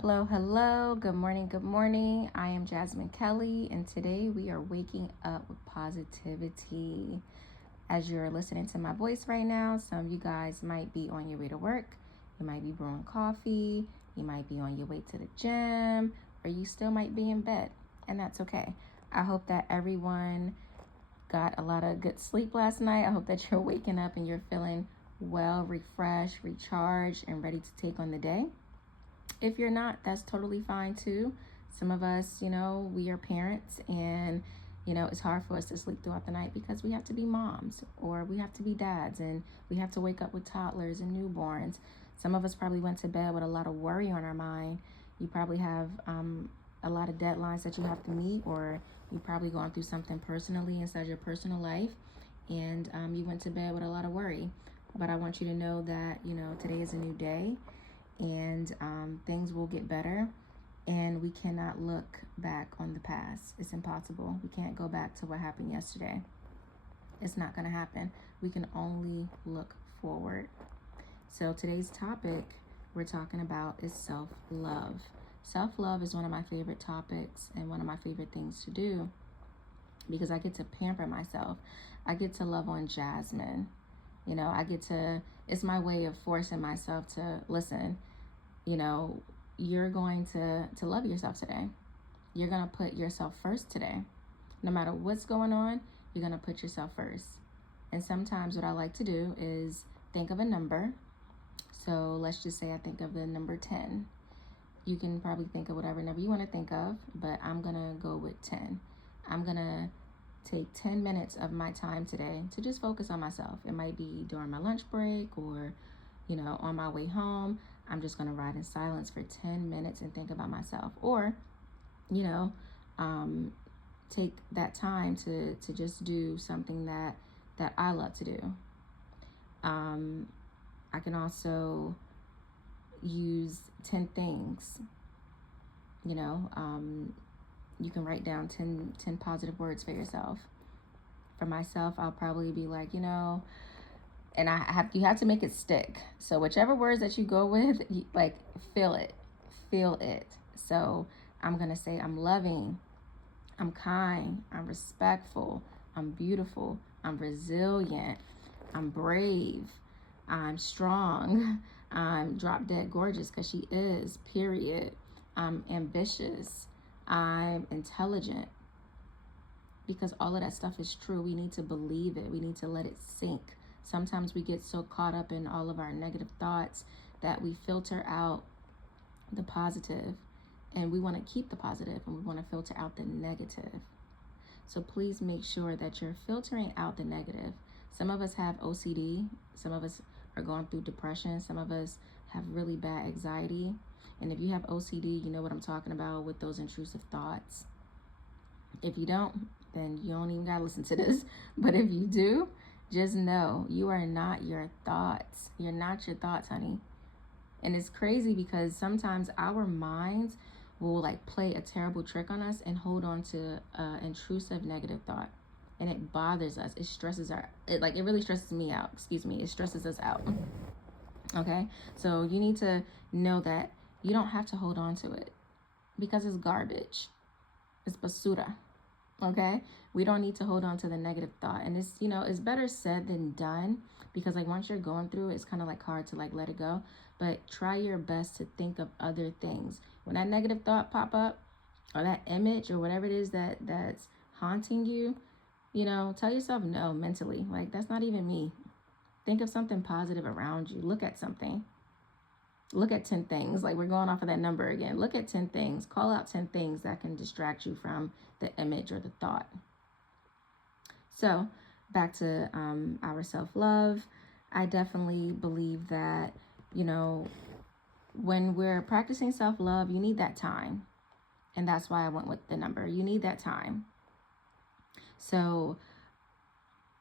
Hello, hello. Good morning, good morning. I am Jasmin Kelli, and today we are waking up with positivity. As you're listening to my voice right now, some of you guys might be on your way to work, you might be brewing coffee, you might be on your way to the gym, or you still might be in bed, and that's okay. I hope that everyone got a lot of good sleep last night. I hope that you're waking up and you're feeling well, refreshed, recharged, and ready to take on the day. If you're not, that's totally fine too. Some of us, we are parents, and it's hard for us to sleep throughout the night because we have to be moms or we have to be dads, and we have to wake up with toddlers and newborns. Some of us probably went to bed with a lot of worry on our mind. You probably have a lot of deadlines that you have to meet, or you're probably going through something personally inside your personal life, and you went to bed with a lot of worry. But I want you to know that, today is a new day, and things will get better, and we cannot look back on the past. It's impossible. We can't go back to what happened yesterday. It's not going to happen. We can only look forward. So today's topic we're talking about is self-love. Self-love is one of my favorite topics and one of my favorite things to do because I get to pamper myself. I get to love on Jasmine. It's my way of forcing myself to listen. You're going to love yourself today. You're going to put yourself first today. No matter what's going on, you're going to put yourself first. And sometimes what I like to do is think of a number. So let's just say I think of the number 10. You can probably think of whatever number you want to think of, but I'm going to go with 10. I'm going to take 10 minutes of my time today to just focus on myself. It might be during my lunch break or, on my way home. I'm just going to ride in silence for 10 minutes and think about myself. Or, take that time to just do something that I love to do. I can also use 10 things. You can write down 10 positive words for yourself. For myself, I'll probably be like, and you have to make it stick. So whichever words that you go with, feel it. So I'm going to say I'm loving, I'm kind, I'm respectful, I'm beautiful, I'm resilient, I'm brave, I'm strong, I'm drop dead gorgeous, because she is, period. I'm ambitious, I'm intelligent. Because all of that stuff is true. We need to believe it. We need to let it sink. Sometimes we get so caught up in all of our negative thoughts that we filter out the positive, and we want to keep the positive, and we want to filter out the negative. So please make sure that you're filtering out the negative. Some of us have OCD. Some of us are going through depression. Some of us have really bad anxiety. And if you have OCD, you know what I'm talking about with those intrusive thoughts. If you don't, then you don't even gotta listen to this. But if you do, just know you are not your thoughts. You're not your thoughts, honey. And it's crazy because sometimes our minds will play a terrible trick on us and hold on to intrusive negative thought, and it bothers us. It stresses it really stresses me out. It stresses us out. Okay, so you need to know that you don't have to hold on to it because it's garbage. It's basura. Okay, we don't need to hold on to the negative thought, and it's better said than done, because once you're going through it, it's kind of hard to let it go. But try your best to think of other things when that negative thought pop up, or that image, or whatever it is that's haunting you. Tell yourself no mentally, that's not even me. Think of something positive around you. Look at something. Look at 10 things. We're going off of that number again. Look at 10 things. Call out 10 things that can distract you from the image or the thought. So back to our self-love. I definitely believe that, when we're practicing self-love, you need that time. And that's why I went with the number. You need that time. So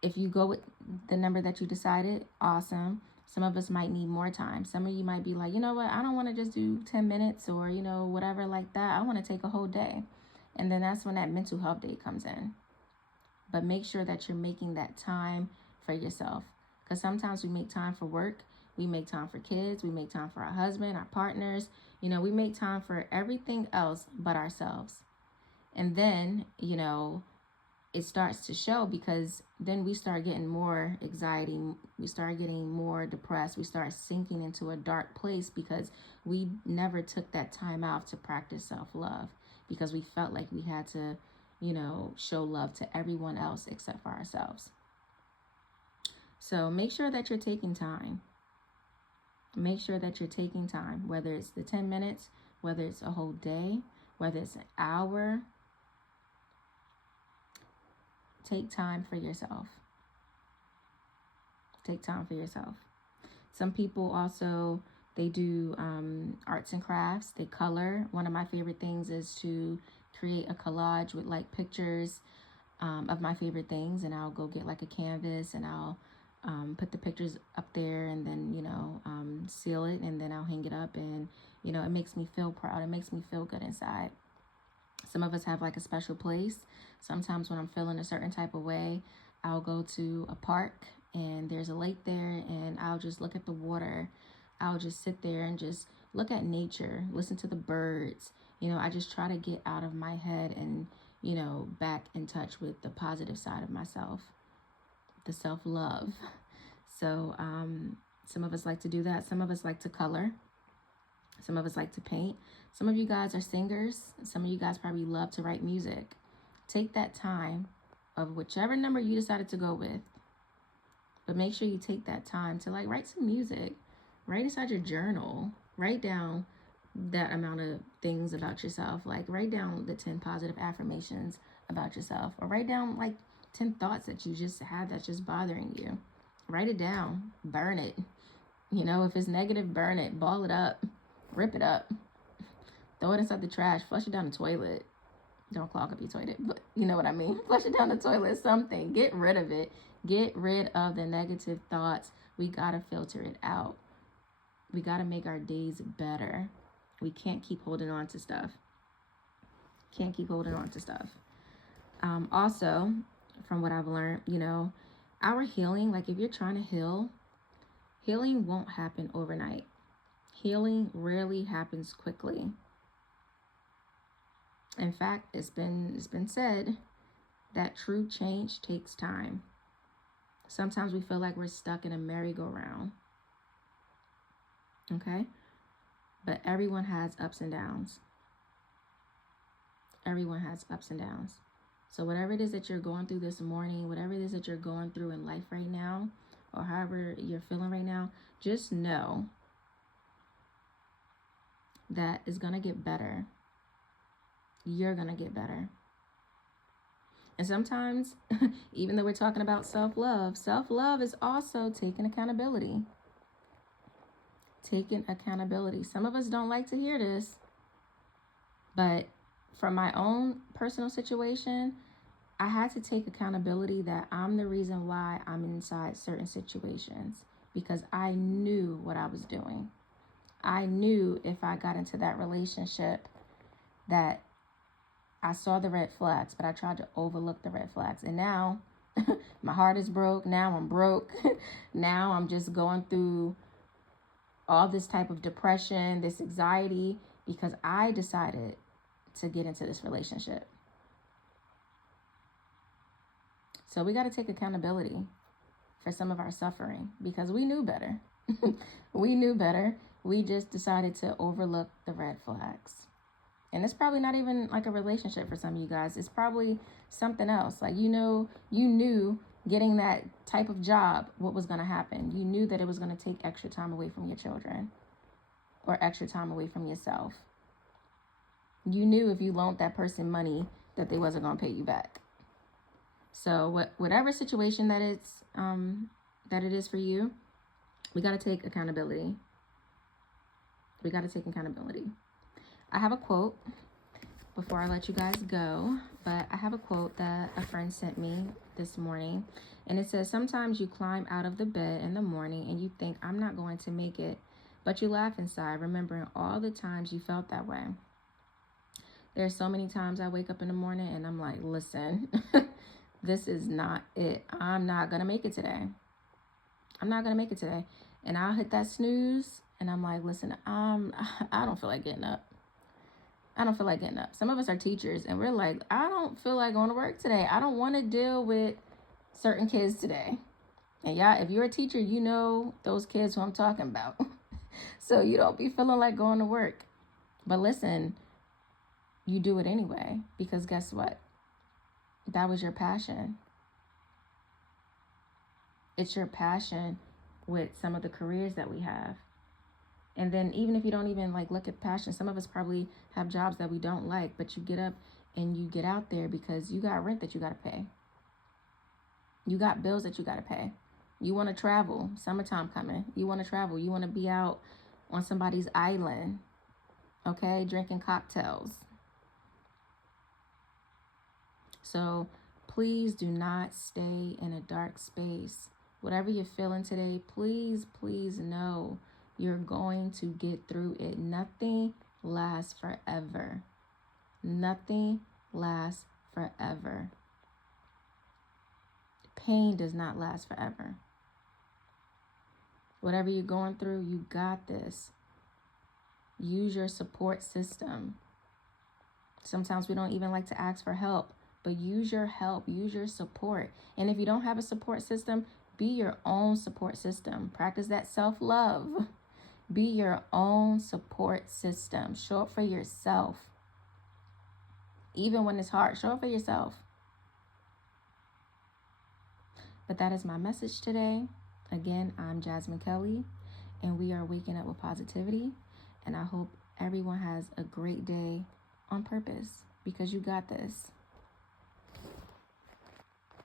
if you go with the number that you decided, awesome. Some of us might need more time. Some of you might be like, you know what, I don't want to just do 10 minutes or, whatever like that. I want to take a whole day. And then that's when that mental health day comes in. But make sure that you're making that time for yourself. Because sometimes we make time for work We make time for kids. We make time for our husband, our partners. You know, we make time for everything else but ourselves. And then, you know, it starts to show, because then we start getting more anxiety. We start getting more depressed. We start sinking into a dark place because we never took that time out to practice self-love, because we felt like we had to, you know, show love to everyone else except for ourselves. So make sure that you're taking time. Make sure that you're taking time, whether it's the 10 minutes, whether it's a whole day, whether it's an hour. Take time for yourself. Take time for yourself. Some people also, they do arts and crafts. They color. One of my favorite things is to create a collage with like pictures of my favorite things, and I'll go get like a canvas, and I'll put the pictures up there, and then, you know, seal it, and then I'll hang it up, and, you know, it makes me feel proud. It makes me feel good inside. Some of us have like a special place. Sometimes when I'm feeling a certain type of way, I'll go to a park and there's a lake there, and I'll just look at the water. I'll just sit there and just look at nature, listen to the birds. You know, I just try to get out of my head and, you know, back in touch with the positive side of myself, the self-love. So some of us like to do that. Some of us like to color. Some of us like to paint. Some of you guys are singers. Some of you guys probably love to write music. Take that time of whichever number you decided to go with, but make sure you take that time to like write some music. Write inside your journal. Write down that amount of things about yourself. Like write down the 10 positive affirmations about yourself, or write down like 10 thoughts that you just had that's just bothering you. Write it down. Burn it. You know, if it's negative, burn it. Ball it up. Rip it up. Throw it inside the trash. Flush it down the toilet. Don't clog up your toilet, but you know what I mean. Flush it down the toilet, something. Get rid of it. Get rid of the negative thoughts. We got to filter it out. We got to make our days better. We can't keep holding on to stuff. Can't keep holding on to stuff. Also, from what I've learned, you know, our healing, like if you're trying to heal, healing won't happen overnight. Healing rarely happens quickly. In fact, it's been said that true change takes time. Sometimes we feel like we're stuck in a merry-go-round. Okay? But everyone has ups and downs. Everyone has ups and downs. So whatever it is that you're going through this morning, whatever it is that you're going through in life right now, or however you're feeling right now, just know that it's going to get better. You're going to get better. And sometimes, even though we're talking about self-love is also taking accountability. Taking accountability. Some of us don't like to hear this, but from my own personal situation, I had to take accountability that I'm the reason why I'm inside certain situations, because I knew what I was doing. I knew if I got into that relationship that I saw the red flags, but I tried to overlook the red flags. And now my heart is broke. Now I'm broke. Now I'm just going through all this type of depression, this anxiety, because I decided to get into this relationship. So we got to take accountability for some of our suffering, because we knew better. We knew better. We just decided to overlook the red flags. And it's probably not even like a relationship for some of you guys. It's probably something else. Like, you knew getting that type of job, what was going to happen. You knew that it was going to take extra time away from your children, or extra time away from yourself. You knew if you loaned that person money that they wasn't going to pay you back. So whatever situation that it is for you, we got to take accountability. We got to take accountability. I have a quote before I let you guys go, but I have a quote that a friend sent me this morning, and it says, sometimes you climb out of the bed in the morning and you think, I'm not going to make it, but you laugh inside, remembering all the times you felt that way. There's so many times I wake up in the morning and I'm like, listen, this is not it. I'm not going to make it today. I'm not going to make it today. And I'll hit that snooze and I'm like, listen, I don't feel like getting up. I don't feel like getting up. Some of us are teachers and we're like, I don't feel like going to work today. I don't want to deal with certain kids today. And yeah, if you're a teacher, you know those kids who I'm talking about. So you don't be feeling like going to work. But listen, you do it anyway, because guess what? That was your passion. It's your passion with some of the careers that we have. And then even if you don't even like look at passion, some of us probably have jobs that we don't like, but you get up and you get out there because you got rent that you got to pay. You got bills that you got to pay. You want to travel. Summertime coming. You want to travel. You want to be out on somebody's island, okay, drinking cocktails. So please do not stay in a dark space. Whatever you're feeling today, please, please know you're going to get through it. Nothing lasts forever. Nothing lasts forever. Pain does not last forever. Whatever you're going through, you got this. Use your support system. Sometimes we don't even like to ask for help, but use your help, use your support. And if you don't have a support system, be your own support system. Practice that self-love. Be your own support system. Show up for yourself. Even when it's hard, show up for yourself. But that is my message today. Again, I'm Jasmin Kelli, and we are waking up with positivity. And I hope everyone has a great day on purpose, because you got this.